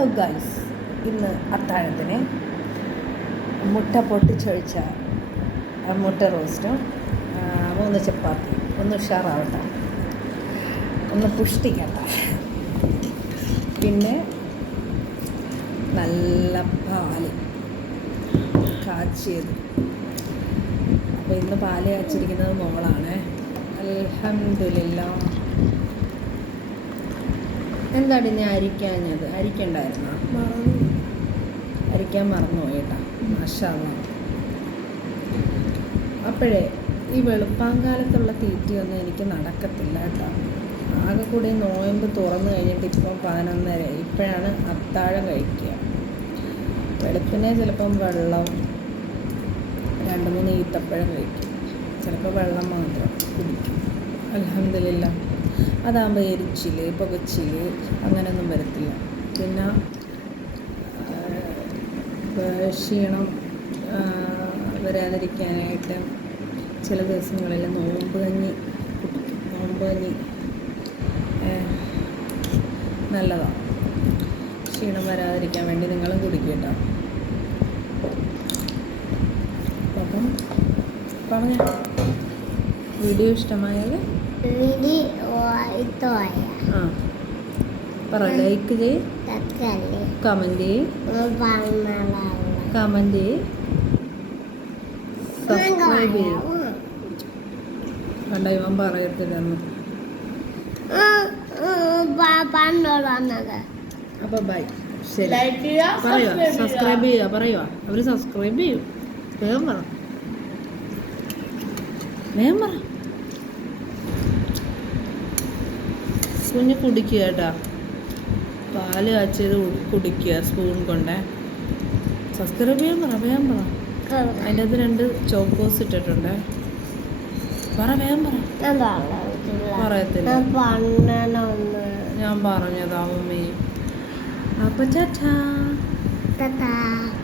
Hello guys, ഇന്ന് അത്താഴത്തിന് മുട്ട പൊട്ടിച്ചൊഴിച്ച മുട്ട റോസ്റ്റും 3 ചപ്പാത്തി. ഒന്ന് ഉഷാറാവട്ടെ, ഒന്ന് പുഷ്ടിക്കട്ടെ. പിന്നെ നല്ല പാല് കാച്ചിയത്. അപ്പോൾ ഇന്ന് പാല് കാച്ചിരിക്കുന്നത് മോളാണ്. അൽഹംദുലില്ലാ. എന്താണ് ഞാൻ അരിക്കാഞ്ഞത്? അരിക്കണ്ടായിരുന്നോ? അരിക്കാൻ മറന്നുപോയി കേട്ടോ. മാഷാ അല്ലാഹ്. അപ്പോഴേ ഈ വെളുപ്പാങ്കാലത്തുള്ള തീറ്റയൊന്നും എനിക്ക് നടക്കത്തില്ല കേട്ടോ. ആകെ കൂടി നോയമ്പ് തുറന്നു കഴിഞ്ഞിട്ട് ഇപ്പം 11:30. ഇപ്പോഴാണ് അത്താഴം കഴിക്കുക. വെളുപ്പിനെ ചിലപ്പം വെള്ളം 2-3 ഈത്തപ്പഴം കഴിക്കും, ചിലപ്പോൾ വെള്ളം മാത്രം കുടിക്കും. അൽഹംദുലില്ലാ. അതാകുമ്പോൾ എരിച്ചിൽ പുകച്ചിൽ അങ്ങനെയൊന്നും വരത്തില്ല. പിന്നെ ക്ഷീണം വരാതിരിക്കാനായിട്ട് ചില ദിവസങ്ങളിൽ നോമ്പ് കഞ്ഞി കുടിക്കും. നോമ്പ് കഞ്ഞി നല്ലതാണ്. ക്ഷീണം വരാതിരിക്കാൻ വേണ്ടി നിങ്ങളും കുടിക്കും കേട്ടോ. അപ്പം പറഞ്ഞ വീഡിയോ ഇഷ്ടമായാൽ പറ, ലൈക്ക് ചെയ്യ്, കമൻറ്റ് ചെയ്യ്, സബ്സ്ക്രൈബ് ചെയ്യും. കണ്ട, ഇവൻ പറയത്തില്ലെന്ന്. അപ്പോൾ ബൈ, ശരി. പറയുക, സബ്സ്ക്രൈബ് ചെയ്യുക, പറയുക. അവർ സബ്സ്ക്രൈബ് ചെയ്യും. വേഗം പറ, വേഗം പറ. കുഞ്ഞ് കുടിക്കുക കേട്ടോ. പാല് കാച്ചിയത് കുടിക്കുക സ്പൂൺ കൊണ്ട്. സബ്സ്ക്രൈബ് ചെയ്യാൻ പറ, വേഗം പറ. അതിൻ്റെ അത് 2 ചോക്കോസ് ഇട്ടിട്ടുണ്ട്. പറ, വേഗം പറ. പറയത്തില്ല, ഞാൻ പറഞ്ഞതാ മമ്മി. അപ്പം ചാച്ചാ.